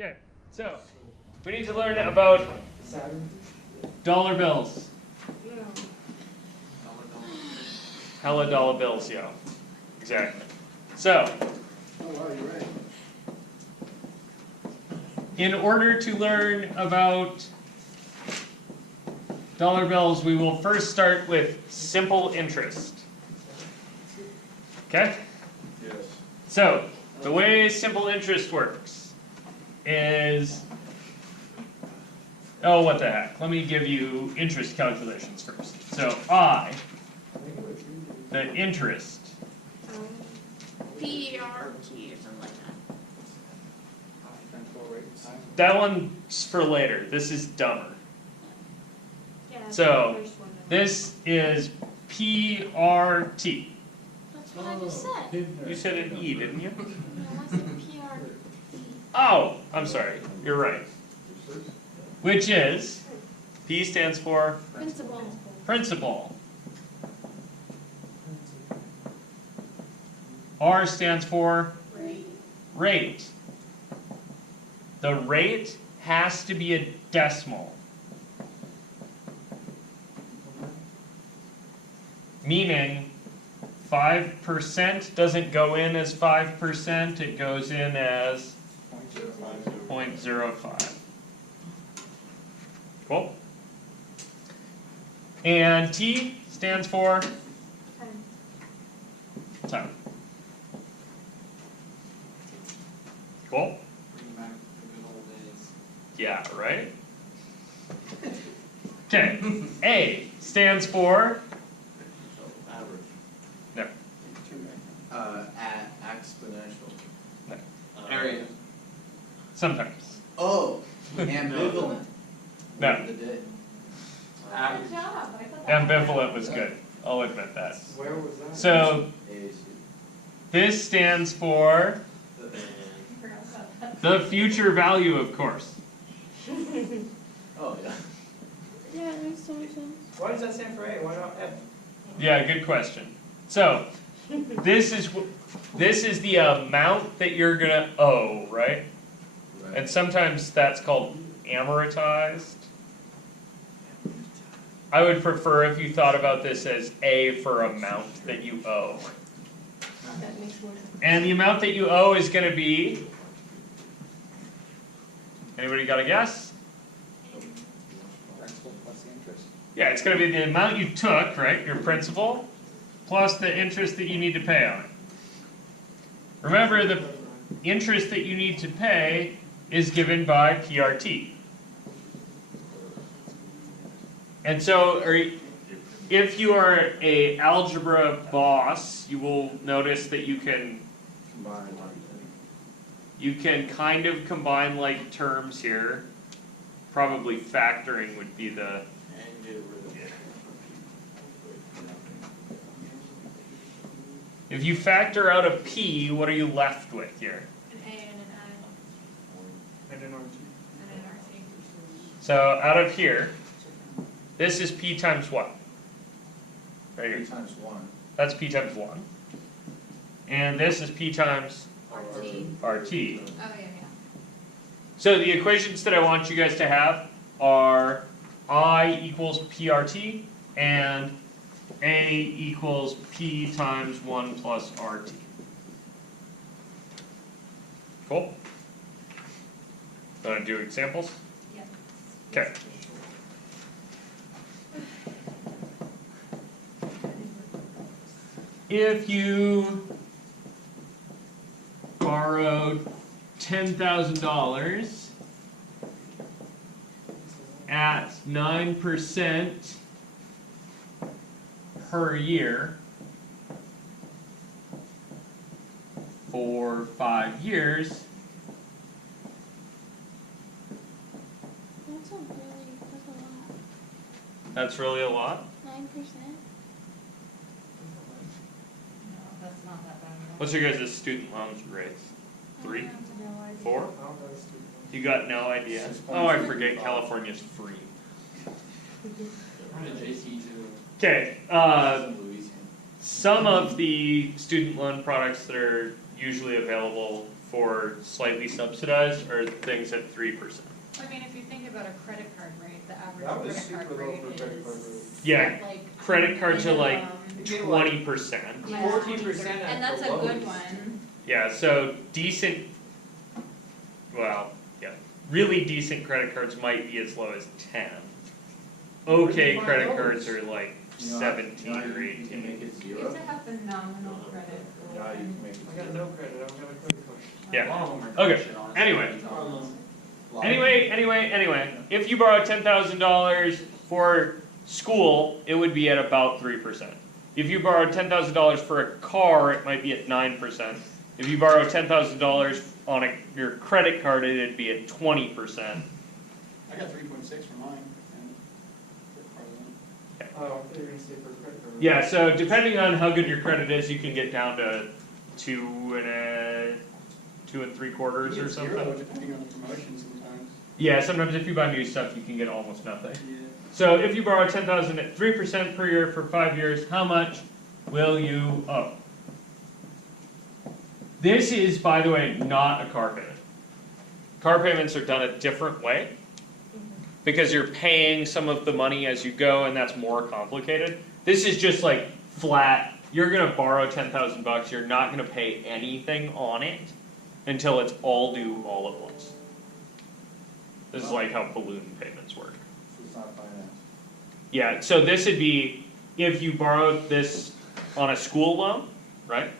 Okay, so we need to learn about dollar bills. Hella dollar bills, yo. Exactly. So, in order to learn about dollar bills, we will first start with simple interest. Okay? Yes. So, the way simple interest works is, oh, what the heck? Let me give you interest calculations first. So, the interest. PERT or something like that. That one's for later. This is dumber. Yeah, that's So, the first one. this is PRT. That's what I just said. You said an E, didn't you? No, I said PRT. Oh, I'm sorry. You're right. Which is, P stands for Principal. principal. R stands for Rate. rate. The rate has to be a decimal. Meaning 5% doesn't go in as 5%, it goes in as 0.05. Cool? And T stands for 10. time. Cool? Yeah, right? Okay. A stands for Average. no. Exponential. No. Area. Sometimes. Oh, ambivalent. No. The day. Good job. I thought that Ambivalent was good. I'll admit that. Where was that? So AC. this stands for I forgot about that. the future value, of course. Oh, yeah. Yeah, it makes so much sense. Why does that stand for A? Why not F? Yeah, good question. So this is the amount that you're gonna owe, right? Right. And sometimes that's called amortized. I would prefer if you thought about this as A for amount that you owe. That makes more sense. And the amount that you owe is gonna be, anybody got a guess? Principal plus the interest. Yeah, it's gonna be the amount you took, right, your principal, plus the interest that you need to pay on it. Remember, the interest that you need to pay is given by PRT. And so, if you are a algebra boss, you will notice that you can kind of combine like terms here. Probably factoring would be the, And get rid of it. if you factor out a P, what are you left with here? An A and an I And an RT. and an RT. So out of here, this is P times what? Right here. 3 times 1. That's P times 1. And this is P times RT. RT. Oh, yeah, yeah. So the equations that I want you guys to have are I equals PRT and A equals P times 1 plus RT. Cool? Want to do examples? Yeah. Okay. If you borrowed $10,000 at 9% per year for 5 years, That's that's a lot. really a lot. 9%? No, that's not that bad. What's your guys' student loans rates? 3? 4? I don't know this stupid. You got no idea? Oh, I forget California's free. We're in JC too. Okay, Louisiana. some of the student loan products that are usually available for slightly subsidized are things at 3%. I mean, if you think about a credit card rate, the That was average credit super card low rate for a credit card is. Yeah, like credit cards are like minimum. You get like 20%. Yeah. 14% at And that's the a good lowest. one. Yeah, so decent, well, yeah, really decent credit cards might be as low as 10. Okay, Where'd you find credit those? cards are like You know, 17 you or can 18. make it You zero. have to have the nominal credit for Yeah, you one. can make it I got zero. no credit, I don't got a credit card. Yeah. A lot of them are Okay, commission, honestly. anyway. Lot of Anyway, if you borrow $10,000 for school, it would be at about 3%. If you borrow $10,000 for a car, it might be at 9%. If you borrow $10,000 on your credit card, it'd be at 20%. I got 3.6 for mine, and for car loan. Oh, I thought you were gonna say for a credit card. Yeah, so depending on how good your credit is, you can get down to 2 and 3/4 You or get something. zero, depending on the promotion sometimes. Yeah, sometimes if you buy new stuff, you can get almost nothing. Yeah. So if you borrow 10,000 at 3% per year for 5 years, how much will you owe? This is, by the way, not a car payment. Car payments are done a different way because you're paying some of the money as you go, and that's more complicated. This is just like flat. You're gonna borrow $10,000. You're not gonna pay anything on it until it's all due all at once. This is like how balloon payments work. So it's not finance. Yeah, so this would be if you borrowed this on a school loan, right?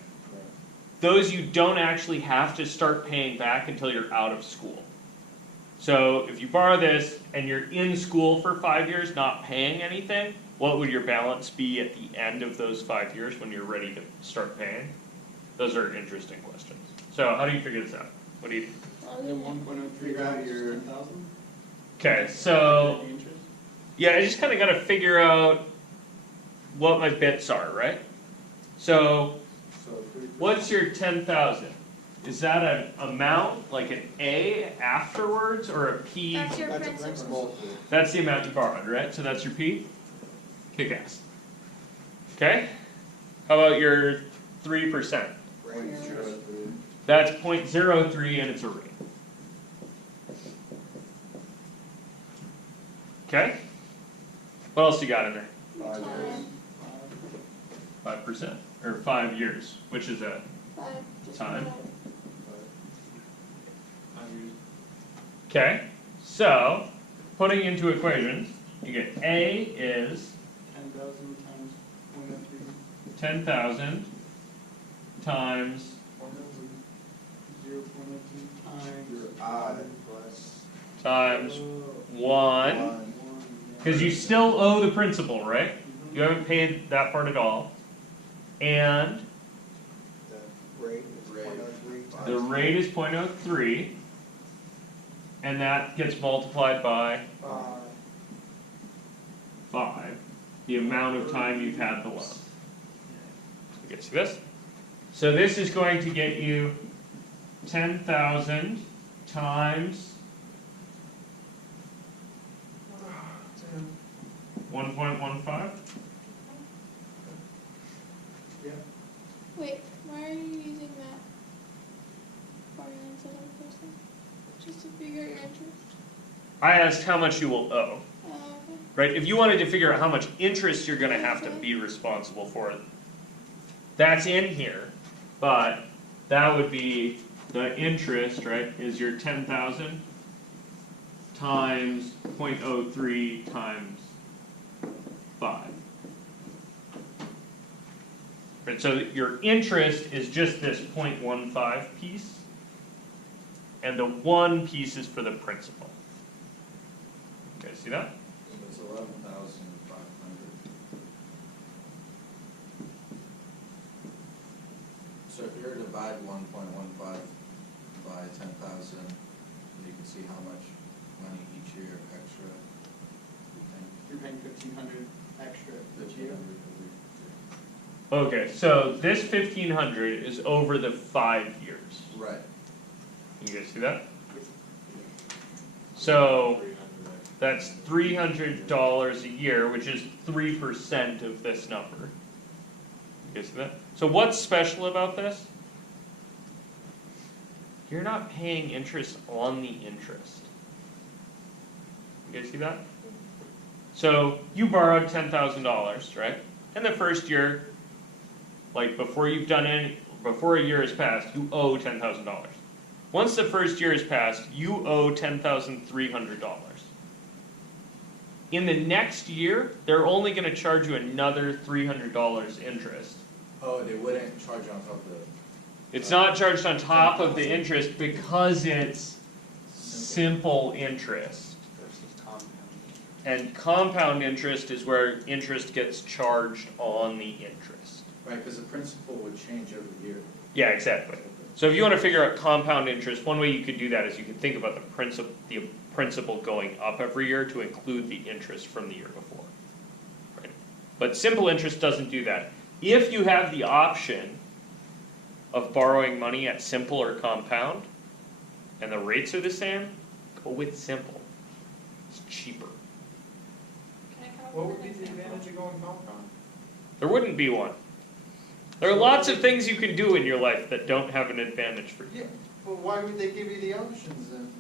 Those you don't actually have to start paying back until you're out of school. So if you borrow this and you're in school for 5 years not paying anything, what would your balance be at the end of those 5 years when you're ready to start paying? Those are interesting questions. So how do you figure this out? What do you do? And 1.03 Figure out your- 10,000? Okay, so The interest? yeah, I just kind of got to figure out what my bits are, right? So So 3%. what's your 10,000? Is that an amount, like an A afterwards, or a P? That's your That's a principal. That's the amount you borrowed, right? So that's your P? Kick ass. Okay? How about your 3%? Point 0.03. That's 0.03 and it's a rate. Okay? What else you got in there? 5 years. 5%, or 5 years, which is a time. Okay, so putting into equations, you get A is 10,000 times 0.03. 10,000 times 0.02 times. Your I plus times 1, 1. because you still owe the principal, right? You haven't paid that part at all. And The rate is Rate. 0.03. the rate is 0.03, and that gets multiplied by 5, the amount of time you've had the loan. You guys see this? So this is going to get you 10,000 times 1.15? Wait, why are you using that formula instead of this one? Just to figure out your interest? I asked how much you will owe, Oh, okay. right? If you wanted to figure out how much interest you're gonna have to be responsible for, that's in here, but that would be the interest, right, is your 10,000 times 0.03 times 5. Right, so your interest is just this 0.15 piece, and the 1 piece is for the principal. Okay, see that? It's 11,500. So if you were to divide 1.15 by 10,000, you can see how much money each year extra You're paying 1,500 extra you each pay. year. Okay, so this 1,500 is over the 5 years. Right. You guys see that? So that's $300 a year, which is 3% of this number. You guys see that? So what's special about this? you're not paying interest on the interest. You guys see that? So you borrowed $10,000, right? And the first year, like before a year has passed, you owe $10,000. Once the first year has passed, you owe $10,300. In the next year, they're only going to charge you another $300 interest. Oh, they wouldn't charge on top of the. It's not charged on top of the interest because it's simple interest. Versus compound. And compound interest is where interest gets charged on the interest. Right, because the principal would change every year. Yeah, exactly. So if you want to figure out compound interest, one way you could do that is you could think about the principal going up every year to include the interest from the year before. Right? But simple interest doesn't do that. If you have the option of borrowing money at simple or compound, and the rates are the same, go with simple. It's cheaper. Can I come up What with would an be the example? advantage of going compound? There wouldn't be one. There are lots of things you can do in your life that don't have an advantage for you. Yeah, but why would they give you the options then?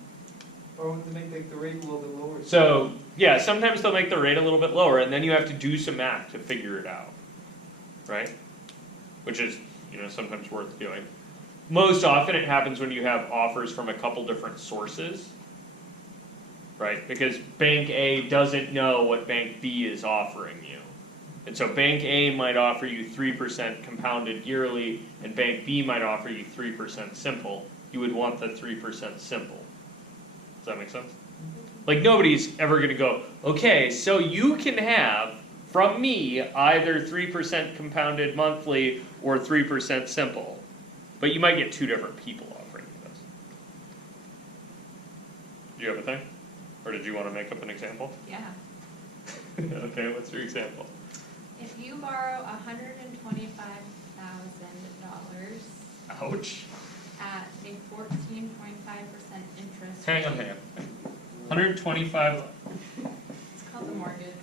Why wouldn't they make like the rate a little bit lower? So, yeah, sometimes they'll make the rate a little bit lower, and then you have to do some math to figure it out. Right? Which is, sometimes worth doing. Most often it happens when you have offers from a couple different sources. Right? Because Bank A doesn't know what Bank B is offering you. And so Bank A might offer you 3% compounded yearly, and Bank B might offer you 3% simple. You would want the 3% simple. Does that make sense? Like nobody's ever going to go, okay, so you can have from me either 3% compounded monthly or 3% simple. But you might get two different people offering you this. Do you have a thing? Or did you want to make up an example? Yeah. Okay, what's your example? If you borrow $125,000 Ouch. at a 14.5% interest Hang on. rate, $125,000 it's called the mortgage,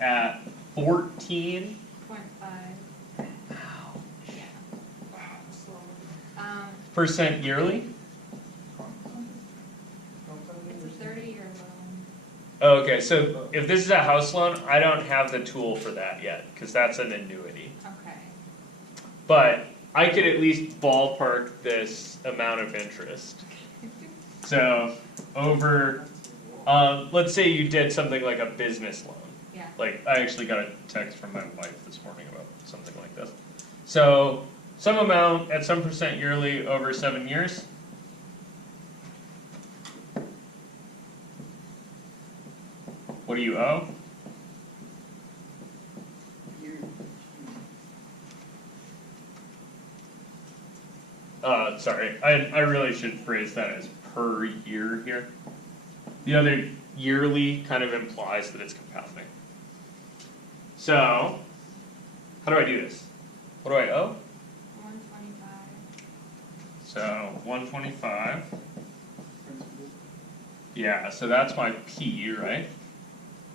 at 14. 0.5, yeah. Percent yearly? It's a 30-year loan. Oh, okay, so if this is a house loan, I don't have the tool for that yet, because that's an annuity. Okay. But I could at least ballpark this amount of interest. So over, let's say you did something like a business loan. Yeah. Like, I actually got a text from my wife this morning about something like this. So, some amount at some percent yearly over 7 years. What do you owe? Sorry, I really should phrase that as per year here. The other yearly kind of implies that it's compounding. So, how do I do this? What do I owe? 125. So, 125. Principal. Yeah, so that's my P, right?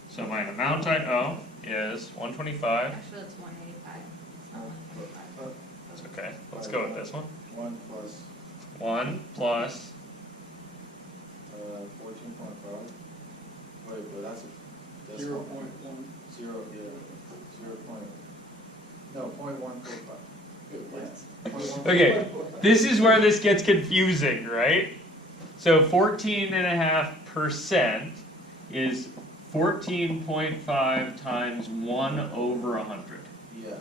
So my amount I owe is 125. Actually, it's 185. It's not 125. That's okay. Let's go with this one. 1 plus 1 plus 14.5. Wait, but that's a. 0.1. 0, yeah. 0 point. No, 0.145. Okay, this is where this gets confusing, right? So 14.5% is 14.5 times 1 over 100. Yeah,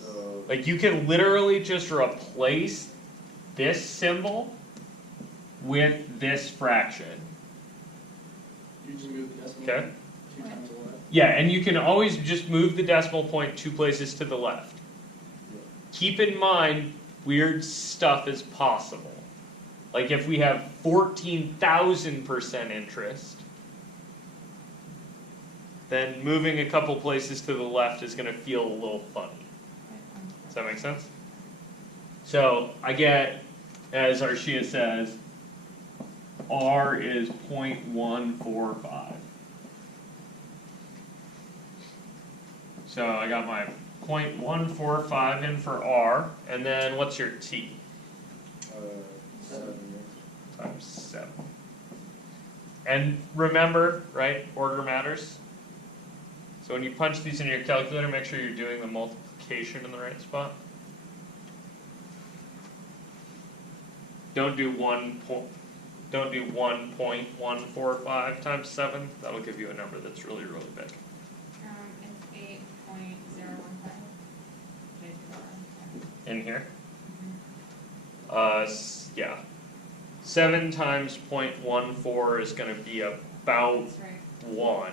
so. Like you can literally just replace this symbol with this fraction. You just move the decimal. Okay? 2 times the left. Yeah, and you can always just move the decimal point 2 places to the left. Keep in mind, weird stuff is possible. Like if we have 14,000% interest, then moving a couple places to the left is going to feel a little funny. Does that make sense? So I get, as Arshia says, R is 0.145. So I got my 0.145 in for R, and then what's your T? 7 years. times 7. And remember, right, order matters. So when you punch these into your calculator, make sure you're doing the multiplication in the right spot. Don't do 1.145 times 7. That'll give you a number that's really, really big. It's 8.015. In here. Yeah. 7 times 0.14 is going to be about That's right. 1,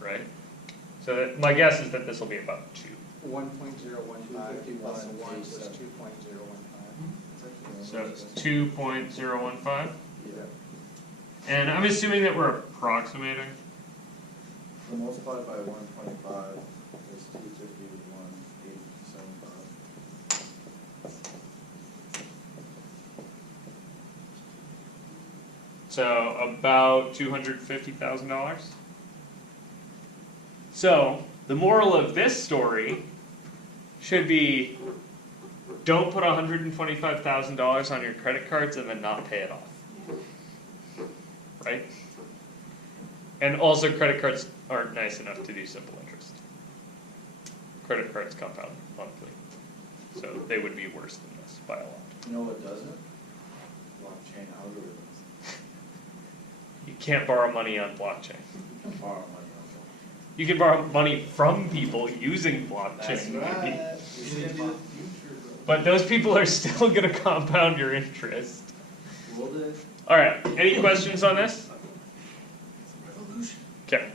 right? So that, my guess is that this will be about 2. 1.015 plus 1 was 251, 2.015. So it's 2.015. Yeah. And I'm assuming that we're approximating. So multiplied by 125 is 251,875. So about $250,000. So the moral of this story should be: don't put $125,000 on your credit cards and then not pay it off. Right? And also, credit cards aren't nice enough to do simple interest. Credit cards compound monthly, so they would be worse than this by a lot. You know what doesn't? Blockchain algorithms. You can't borrow money on blockchain. You can borrow money on them. You can borrow money from people using blockchain. That's right. maybe. This is the future, But those people are still going to compound your interest. bro. Will they? All right. Any questions on this? Okay.